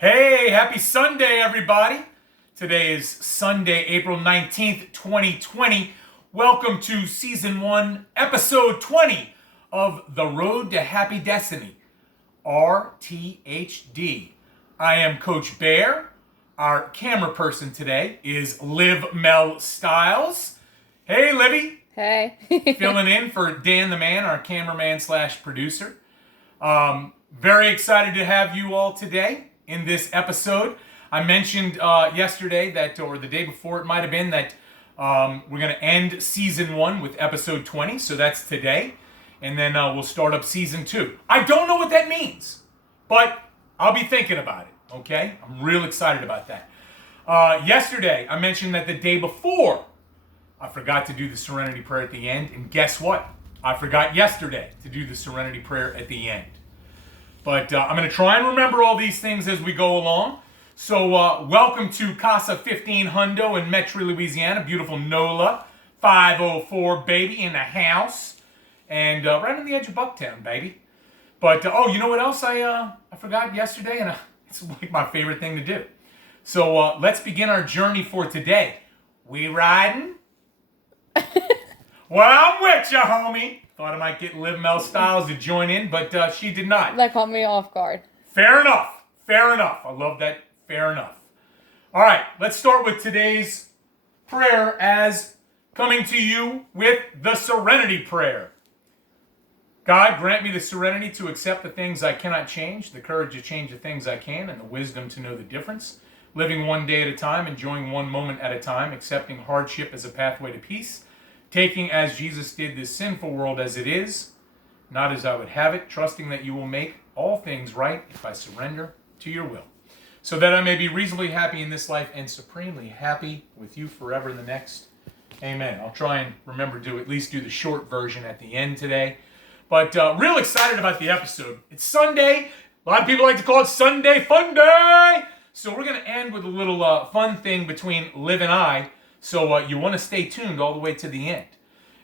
Hey, happy Sunday, everybody. Today is Sunday, April 19th, 2020. Welcome to Season 1, Episode 20 of The Road to Happy Destiny, RTHD. I am Coach Bear. Our camera person today is Liv Mel Styles. Hey, Livy. Hey. Filling in for Dan the Man, our cameraman slash producer. Very excited to have you all today in this episode. I mentioned yesterday that, or the day before it might have been, that we're going to end Season 1 with Episode 20, so that's today. And then we'll start up Season 2. I don't know what that means, but I'll be thinking about it, okay? I'm real excited about that. Yesterday, I mentioned that the day before, I forgot to do the Serenity Prayer at the end, and guess what? I forgot yesterday to do the Serenity Prayer at the end. But I'm going to try and remember all these things as we go along. So welcome to Casa 15 Hundo in Metro, Louisiana. Beautiful NOLA 504 baby in the house. And right on the edge of Bucktown, baby. But, you know what else I forgot yesterday? And it's like my favorite thing to do. So let's begin our journey for today. We riding? Well, I'm with you, homie. Thought I might get Liv Mel Styles to join in, but she did not. That caught me off guard. Fair enough. Fair enough. I love that. Fair enough. All right, let's start with today's prayer as coming to you with the Serenity Prayer. God, grant me the serenity to accept the things I cannot change, the courage to change the things I can, and the wisdom to know the difference. Living one day at a time, enjoying one moment at a time, accepting hardship as a pathway to peace, taking as Jesus did this sinful world as it is, not as I would have it, trusting that you will make all things right if I surrender to your will, so that I may be reasonably happy in this life and supremely happy with you forever in the next. Amen. I'll try and remember to at least do the short version at the end today. But real excited about the episode. It's Sunday. A lot of people like to call it Sunday Fun Day. So we're going to end with a little fun thing between Liv and I. So you want to stay tuned all the way to the end.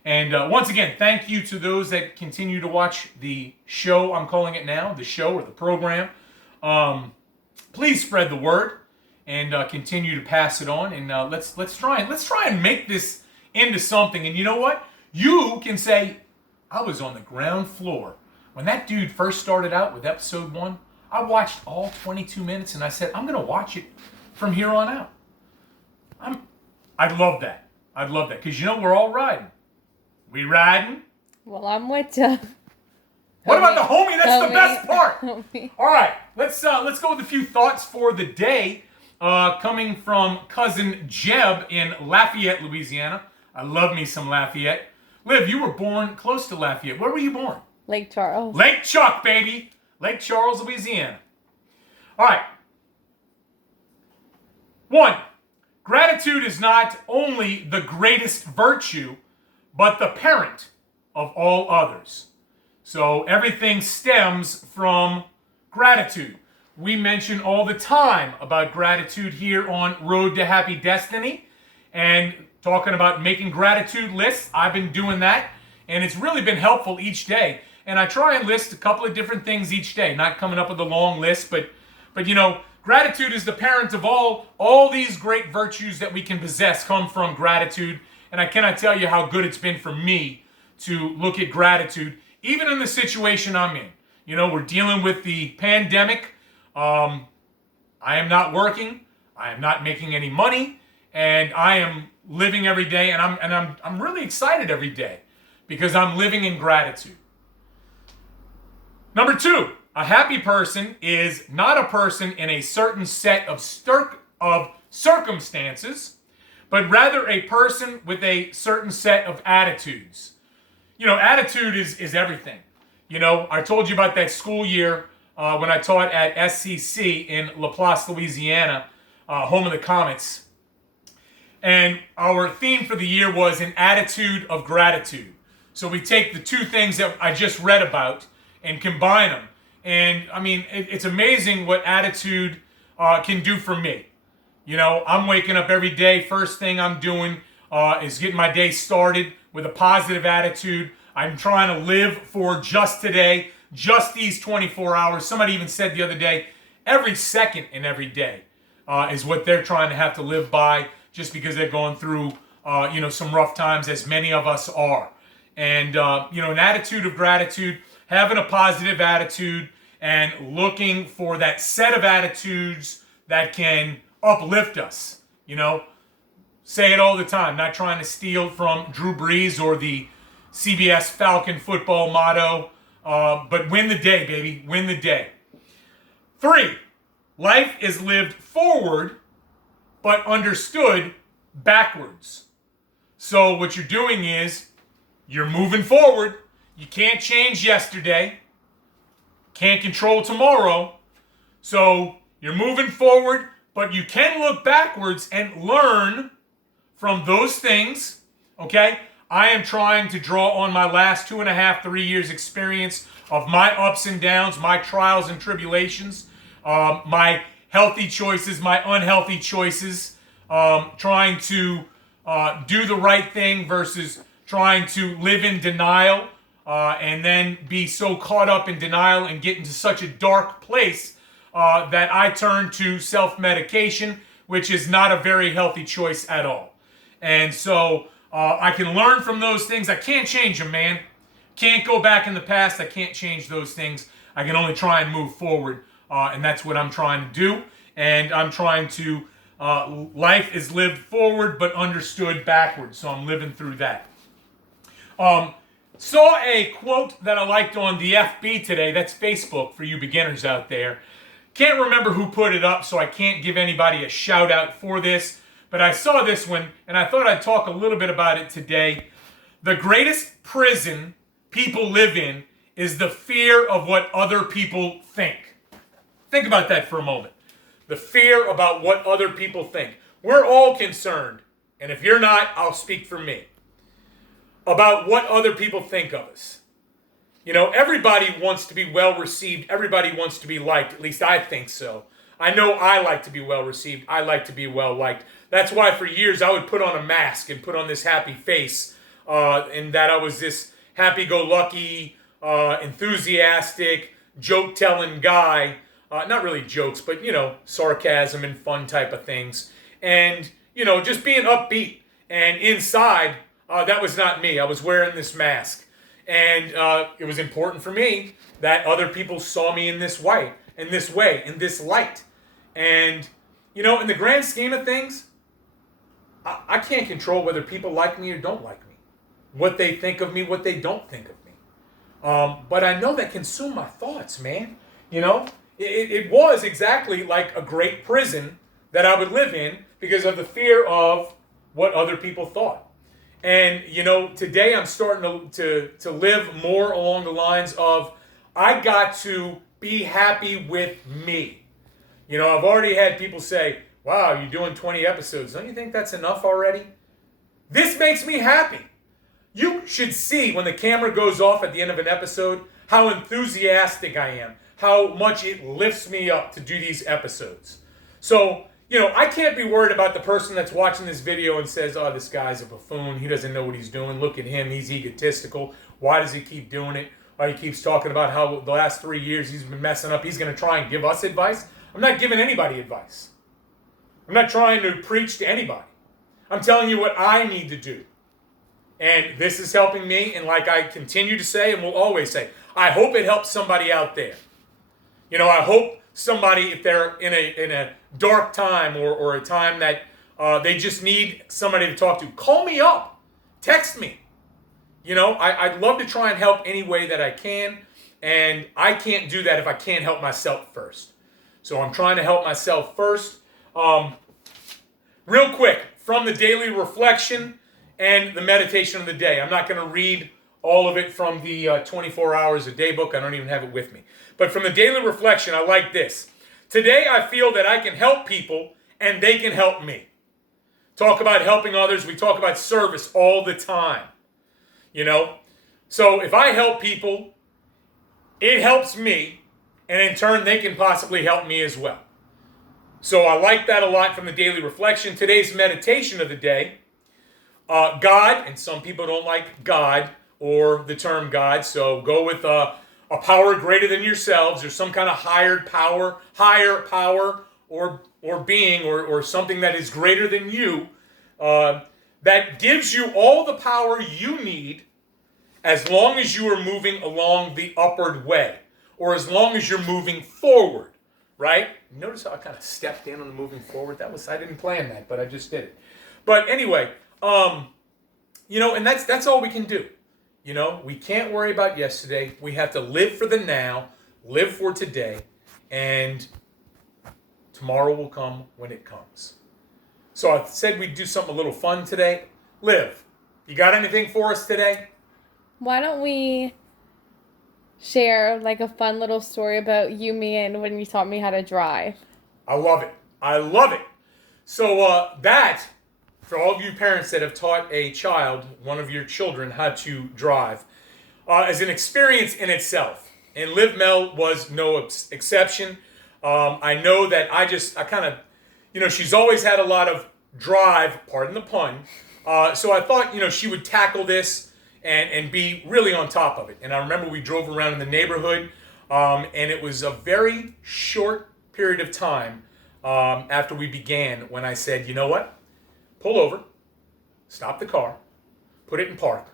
And once again, thank you to those that continue to watch the show. I'm calling it now, the show or the program. Please spread the word and continue to pass it on. And let's try and make this into something. And you know what? You can say, I was on the ground floor when that dude first started out with episode 1. I watched all 22 minutes and I said, I'm going to watch it from here on out. I'd love that. I'd love that. Because, we're all riding. We riding? Well, I'm with you. What about the homie? That's the best part. Homie. All right. Let's go with a few thoughts for the day. Coming from cousin Jeb in Lafayette, Louisiana. I love me some Lafayette. Liv, you were born close to Lafayette. Where were you born? Lake Charles. Lake Chuck, baby. Lake Charles, Louisiana. All right. 1. Gratitude is not only the greatest virtue, but the parent of all others. So everything stems from gratitude. We mention all the time about gratitude here on Road to Happy Destiny and talking about making gratitude lists. I've been doing that, and it's really been helpful each day. And I try and list a couple of different things each day, not coming up with a long list, but gratitude is the parent of all these great virtues that we can possess come from gratitude. And I cannot tell you how good it's been for me to look at gratitude, even in the situation I'm in. We're dealing with the pandemic. I am not working. I am not making any money, and I am living every day. And I'm really excited every day because I'm living in gratitude. Number 2. A happy person is not a person in a certain set of circumstances, but rather a person with a certain set of attitudes. Attitude is everything. I told you about that school year when I taught at SCC in Laplace, Louisiana, home of the Comets. And our theme for the year was an attitude of gratitude. So we take the two things that I just read about and combine them. And it's amazing what attitude can do for me. I'm waking up every day. First thing I'm doing is getting my day started with a positive attitude. I'm trying to live for just today, just these 24 hours. Somebody even said the other day, every second and every day is what they're trying to have to live by, just because they're going through some rough times, as many of us are. And an attitude of gratitude, having a positive attitude, and looking for that set of attitudes that can uplift us. Say it all the time, not trying to steal from Drew Brees or the CBS Falcon football motto, but win the day, baby, win the day. 3, life is lived forward, but understood backwards. So what you're doing is, you're moving forward. You can't change yesterday. Can't control tomorrow. So you're moving forward, but you can look backwards and learn from those things. Okay? I am trying to draw on my last 2.5, 3 years experience of my ups and downs, my trials and tribulations, my healthy choices, my unhealthy choices, trying to do the right thing versus trying to live in denial, and then be so caught up in denial and get into such a dark place that I turn to self-medication, which is not a very healthy choice at all. And so I can learn from those things. I can't change them, man. Can't go back in the past. I can't change those things. I can only try and move forward, and that's what I'm trying to do. And I'm trying to, life is lived forward but understood backwards. So I'm living through that. Saw a quote that I liked on the FB today. That's Facebook for you beginners out there. Can't remember who put it up, so I can't give anybody a shout out for this. But I saw this one, and I thought I'd talk a little bit about it today. The greatest prison people live in is the fear of what other people think. Think about that for a moment. The fear about what other people think. We're all concerned, and if you're not, I'll speak for me, about what other people think of us. Everybody wants to be well received. Everybody wants to be liked. At least I think so. I know I like to be well received. I like to be well liked. That's why for years I would put on a mask and put on this happy face, and that I was this happy-go-lucky, enthusiastic, joke-telling guy. Not really jokes, but, sarcasm and fun type of things. And, just being upbeat. And inside, that was not me. I was wearing this mask. And it was important for me that other people saw me in this way, in this light. And, in the grand scheme of things, I can't control whether people like me or don't like me. What they think of me, what they don't think of me. But I know that consume my thoughts, man. It was exactly like a great prison that I would live in because of the fear of what other people thought. And, today I'm starting to live more along the lines of, I got to be happy with me. I've already had people say, wow, you're doing 20 episodes. Don't you think that's enough already? This makes me happy. You should see when the camera goes off at the end of an episode, how enthusiastic I am, how much it lifts me up to do these episodes. So, I can't be worried about the person that's watching this video and says, oh, this guy's a buffoon. He doesn't know what he's doing. Look at him. He's egotistical. Why does he keep doing it? Or he keeps talking about how the last 3 years he's been messing up. He's going to try and give us advice. I'm not giving anybody advice. I'm not trying to preach to anybody. I'm telling you what I need to do. And this is helping me. And like I continue to say and will always say, I hope it helps somebody out there. I hope somebody, if they're in a dark time or a time that they just need somebody to talk to, call me up. Text me. I'd love to try and help any way that I can. And I can't do that if I can't help myself first. So I'm trying to help myself first. Real quick, from the daily reflection and the meditation of the day. I'm not going to read all of it from the 24 Hours a Day book. I don't even have it with me. But from the daily reflection, I like this. Today I feel that I can help people and they can help me. Talk about helping others. We talk about service all the time. So if I help people, it helps me. And in turn, they can possibly help me as well. So I like that a lot from the daily reflection. Today's meditation of the day. God, and some people don't like God or the term God, so go with a power greater than yourselves, or some kind of higher power, or being, or something that is greater than you, that gives you all the power you need as long as you are moving along the upward way, or as long as you're moving forward, right? Notice how I kind of stepped in on the moving forward? I didn't plan that, but I just did it. But anyway, and that's all we can do. We can't worry about yesterday. We have to live for the now, live for today, and tomorrow will come when it comes. So I said we'd do something a little fun today. Liv, you got anything for us today? Why don't we share like a fun little story about you, me, and when you taught me how to drive? I love it. So that, for all of you parents that have taught a child, one of your children, how to drive, is an experience in itself. And Liv Mel was no exception. I know that I kind of, she's always had a lot of drive, pardon the pun. So I thought, she would tackle this and be really on top of it. And I remember we drove around in the neighborhood, and it was a very short period of time after we began when I said, you know what? Pull over, stop the car, put it in park.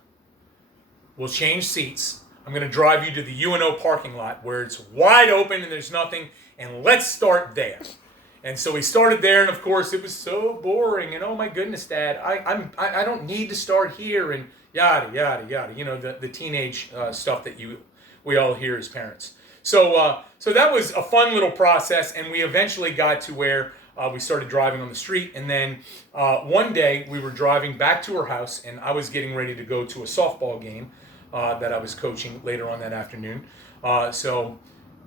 We'll change seats. I'm going to drive you to the UNO parking lot where it's wide open and there's nothing, and let's start there. And so we started there, and of course it was so boring. And oh my goodness, Dad, I don't need to start here, and yada yada yada. The teenage stuff that we all hear as parents. So that was a fun little process, and we eventually got to where we started driving on the street. And then one day we were driving back to her house, and I was getting ready to go to a softball game that I was coaching later on that afternoon. So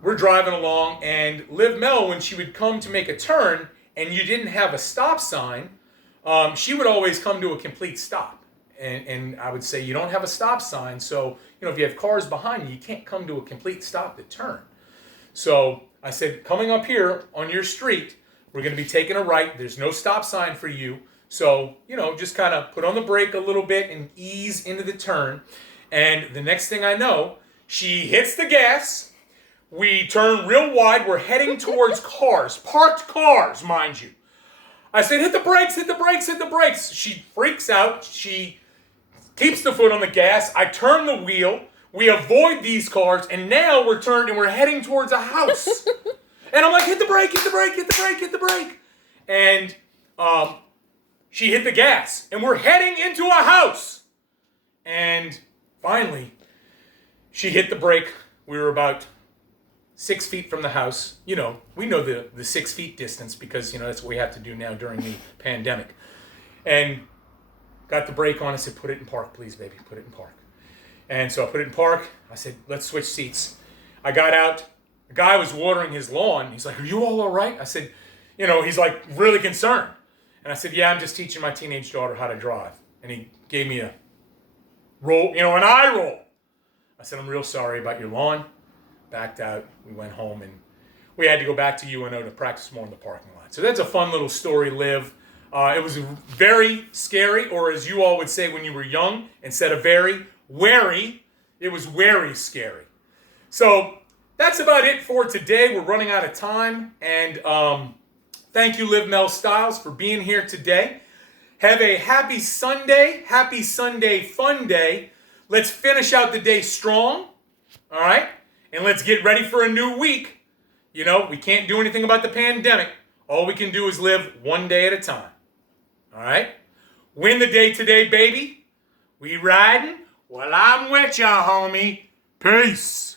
we're driving along, and Liv Mel, when she would come to make a turn and you didn't have a stop sign, she would always come to a complete stop. And I would say, you don't have a stop sign, so if you have cars behind you can't come to a complete stop to turn. So I said, coming up here on your street, we're going to be taking a right. There's no stop sign for you. So, just kind of put on the brake a little bit and ease into the turn. And the next thing I know, she hits the gas. We turn real wide. We're heading towards cars, parked cars, mind you. I said, hit the brakes, hit the brakes, hit the brakes. She freaks out. She keeps the foot on the gas. I turn the wheel. We avoid these cars. And now we're turned and we're heading towards a house. And I'm like, hit the brake, hit the brake, hit the brake, hit the brake. And she hit the gas. And we're heading into a house. And finally, she hit the brake. We were about 6 feet from the house. We know the 6 feet distance because, that's what we have to do now during the pandemic. And got the brake on. I said, put it in park, please, baby. Put it in park. And so I put it in park. I said, let's switch seats. I got out. The guy was watering his lawn. He's like, are you all right? I said, he's like really concerned. And I said, yeah, I'm just teaching my teenage daughter how to drive. And he gave me a roll, an eye roll. I said, I'm real sorry about your lawn. Backed out. We went home, and we had to go back to UNO to practice more in the parking lot. So that's a fun little story, Liv. It was very scary, or as you all would say when you were young, instead of very, wary. It was very scary. So that's about it for today. We're running out of time. And thank you, Liv Mel Styles, for being here today. Have a happy Sunday fun day. Let's finish out the day strong. All right? And let's get ready for a new week. We can't do anything about the pandemic. All we can do is live one day at a time. All right? Win the day today, baby. We riding? Well, I'm with ya, homie. Peace.